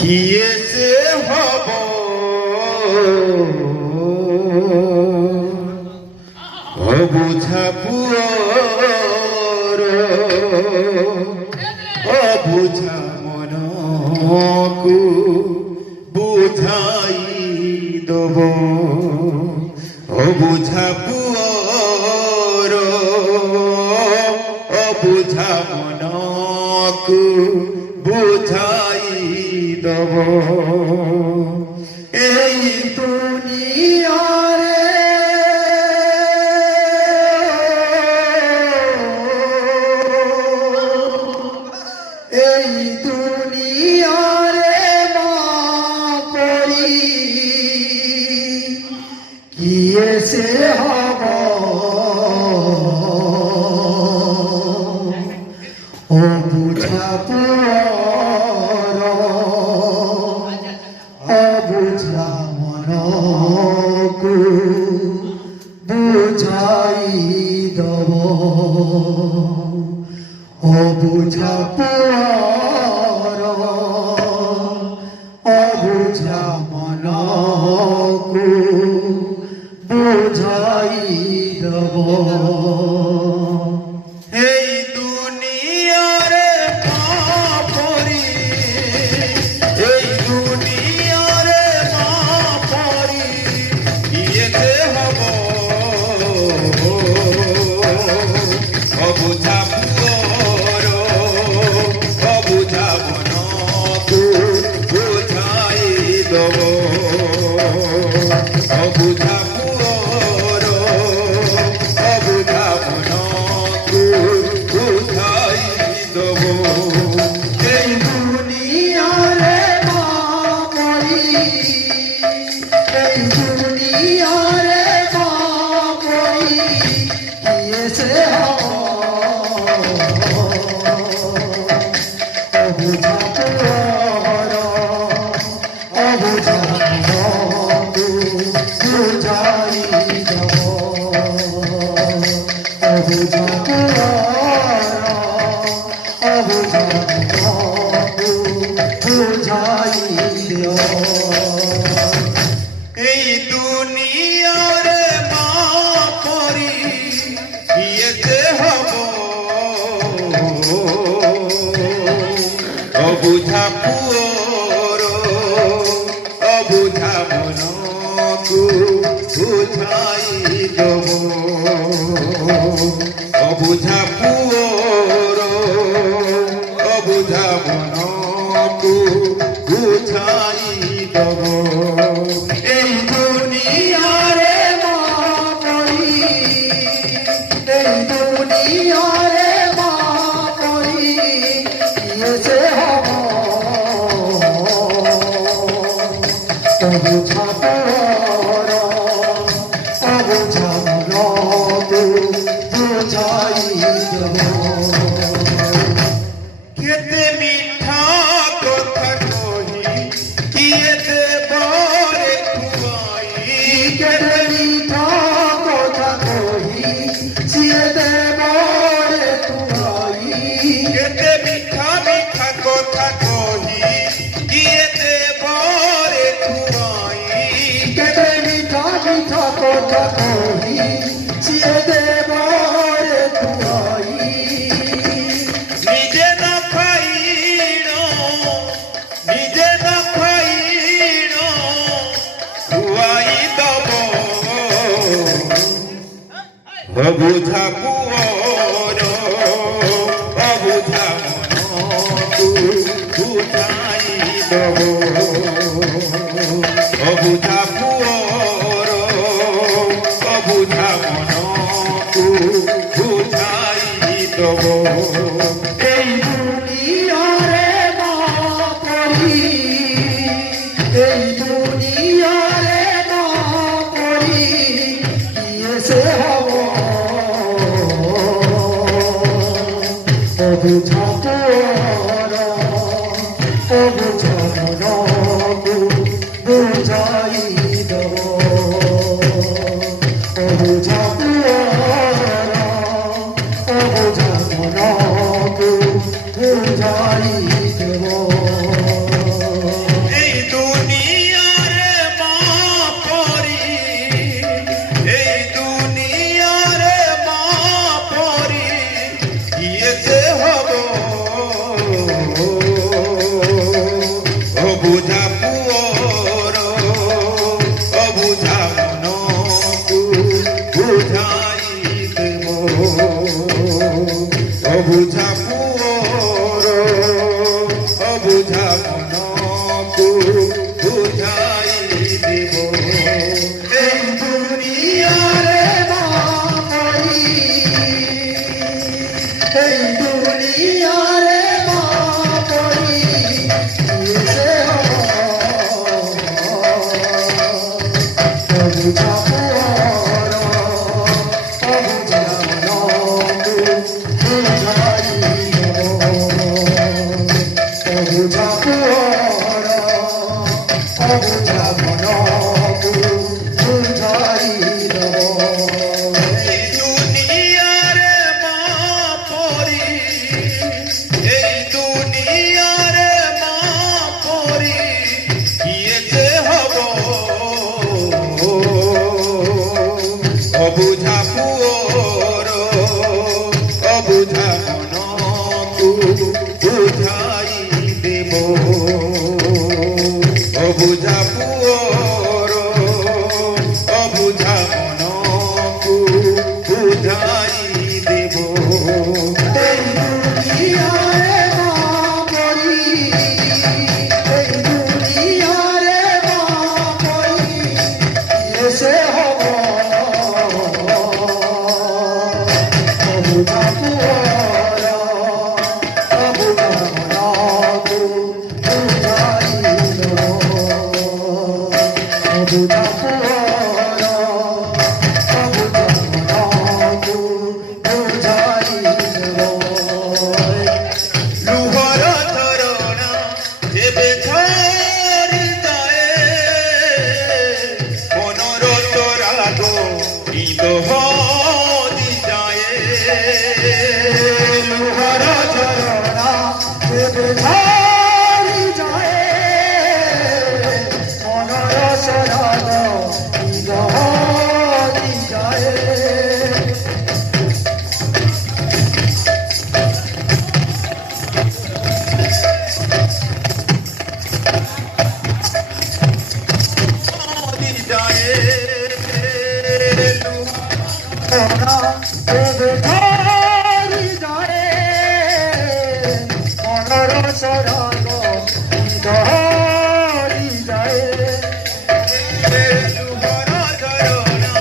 কিয়েছে হব অবুঝা পুয়র অবুঝা মনকু বুঝাই দেব অবুঝা পুয়র অবুঝা মনকু বুঝাই দেব এই দুনিয়ারে এই দুনিয়ারে মা পরি কি এসে হব ও বুঝা অবুঝা মনকু বুঝাই দেব অবুঝা পুয়র অবুঝা মনকু বুঝাই দেব এই দুনিয়ারে মা পরি এই দুনিয়ারে মা পরি কিয়েতে হব অবুঝা পুয়র অবুঝা মনকু বুঝাই দেব অবুঝা পুয়র অবুঝা মনকু বুঝাই দেব এই দুনিয়ারে মা পরি এই দুনিয়ারে মা পরি কিয়েছে হব অবুঝা পুয়র অবুঝা মনকু বুঝাই দেব অবুঝা পুয়র অবুঝা মনকু বুঝাই দেব এই দুনিয়ারে মা পরি কিয়েতে হব অবুঝা পুয়র অবুঝা মনকু বুঝাই দেব অবুঝা পুয়র অবুঝা মনকু বুঝাই দেব এই দুনিয়ারে মা পরি এই দুনিয়ারে মা পরি কিয়েছে হব অবুঝা পুয়র অবুঝা মনকু বুঝাই দেব কেতে মিঠা কথা কহি কিয়েতে বরে খুয়াই কেতে মিঠা কথা কহি কিয়েতে বরে খুয়াই কেতে মিঠা মিঠা কথা কহি কিয়েতে বরে খুয়াই কেতে মিঠা মিঠা কথা কহি কিয়েতে বরে খুয়াই নিজে না খাইন নিজে না খাইন খুয়াই দেব অবুঝা পুয়র অবুঝা মনকু বুঝাই দেব অবুঝা পুয়র অবুঝা মনকু বুঝাই দেব এই দুনিয়ারে মা পরি এই দুনিয়ারে মা পরি কিয়েছে হব অবুঝা পুয়র অবুঝা মনকু বুঝাই দেব অবুঝা পুয়র অবুঝা মনকু বুঝাই দেব। অবুঝা পুয়র অবুঝা মনকু বুঝাই দেব অবুঝা পুয়র অবুঝা মনকু বুঝাই দেব এই দুনিয়ারে মাই এই দুনিয়ারে মাই এসে অবুঝা পুয়র অবুঝা মনকু বুঝাই দেব অবুঝা পুয়র অবুঝা মনকু বুঝাই দেব এই দুনিয়ারে মা পরি এই দুনিয়ারে মা পরি কিয়েছে হব অবুঝা পুয়র অবুঝা মনকু বুঝাই দেব অবুঝা পুয়র অবুঝা মনকু বুঝাই দেব এই দুনিয়ারে মাই এই দুনিয়ারে মাই এসে হব অবুঝা পুয়র অবুঝা মনকু বুঝাই দেব অবুঝা পুয়র অবুঝা মনকু বুঝাই দেব লুহর ধরনা যেবে ঝরি যায় মনর তোরাগ ঈদ হদি যায় লুহার ঝরনা দেবে ঝরি যায় মনর সরাগ ঈদহরি যায় হদি যায় ঝরনা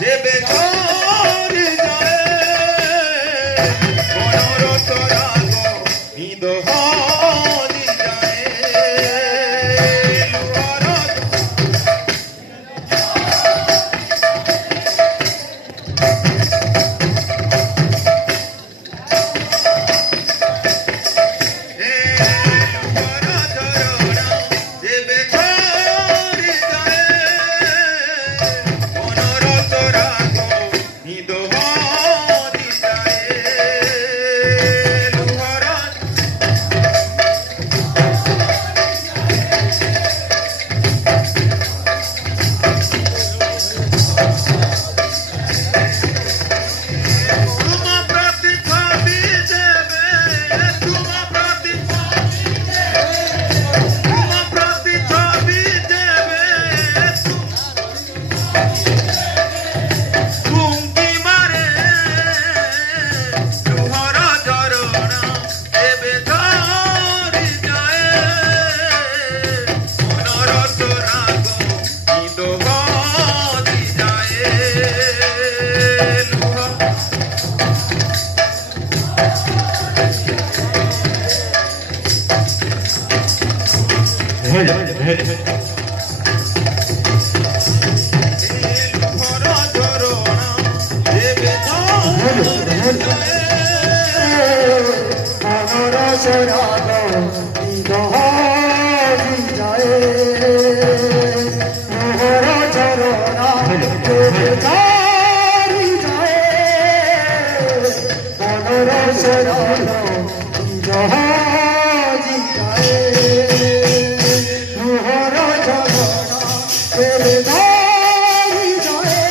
দেবে ঝরি যায় মনর সরাগ ঈদহরি যায় লুহর ধরনা যেবে ঝরি যায় মনর তোরাগ ঈদ হদি যায় লুহর সরাগ ঈদহরি যায় লুহার ঝরনা দেবে ঝরি যায় মনর সরাগ ঈদহরি যায় লুহার ঝরনা দেবে ঝরি যায়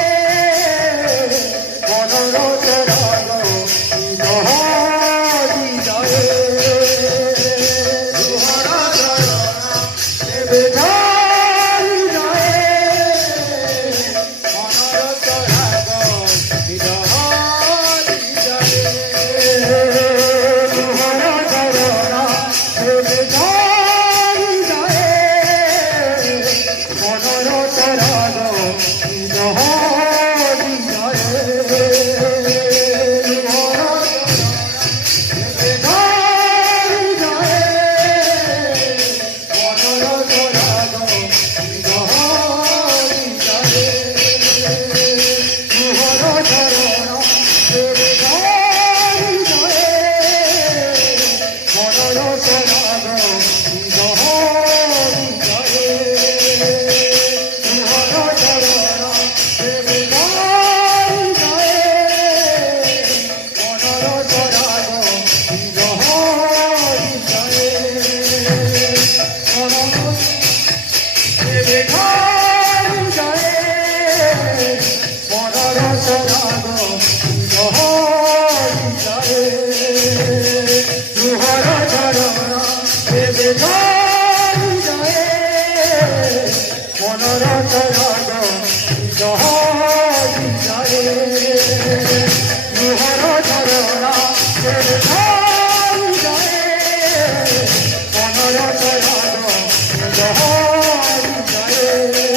মনর সরাগ ঈদহরি যায় লুহার দেবে ঝাড়ি যায় অনরত রাগ বিদহারি যায় মোহন করুণা দেবে ঝাড়ি যায় অনরত রাগ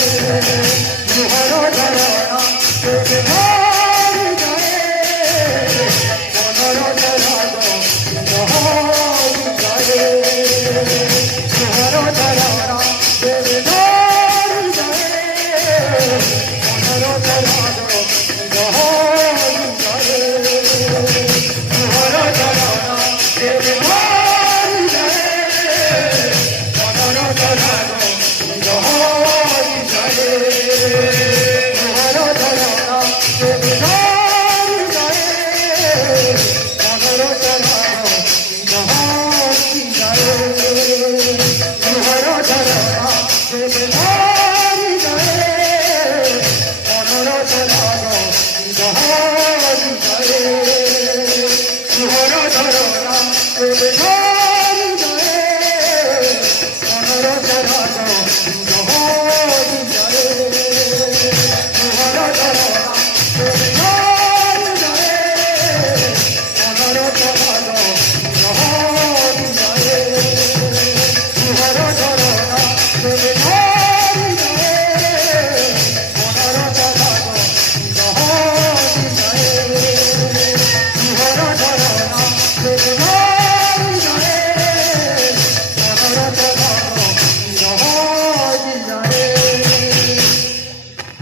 বিদহারি যায় Oh